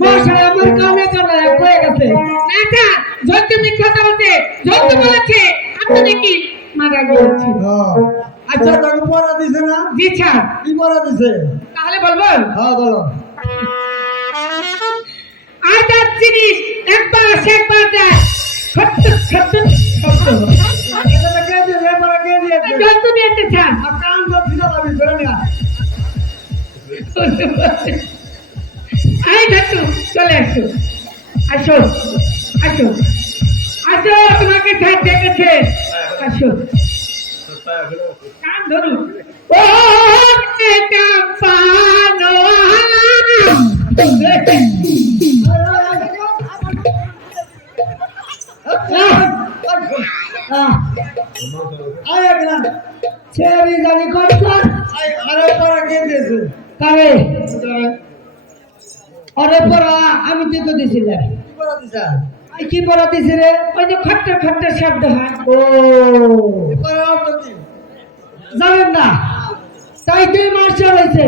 মশা আমার কানে কানে হয়ে গেছে। না জন্তু মিথ্যা বলতে, জন্তু বলেছে আপনি কি মারা গিয়েছে। আচ্ছা তাকে পড়া দিছে না? জি স্যার। কি পড়া দিছে? তাহলে বলবো? হ্যাঁ বলো। আজাদ জিনিস একবার আসে একবার যায়, খট্ট খট্ট শব্দ। এটা কে দিয়েছে? পড়া কে দিয়েছে? জন্তু দিয়েছে স্যার। কান তো ছিল আমি ধরে নিয়া। এই জন্তু চলে আসো, আসো আসো আসো, তোমাকে স্যার ডেকেছে, আসো। কান ধরুন। ও এটা পানো আরে না ছেড়ে জানি কত। আরে পড়া কে দিয়েছে? কারে আরে পড়া আমি তো দিছিলাম। কি পড়া দিছে? আই কি পড়া দিছি রে? ওই যে খট্ট খট্ট শব্দ হয়। ও পড়া অর্থ কি? জানেন না, তাই তুই মাস্টার হয়েছে।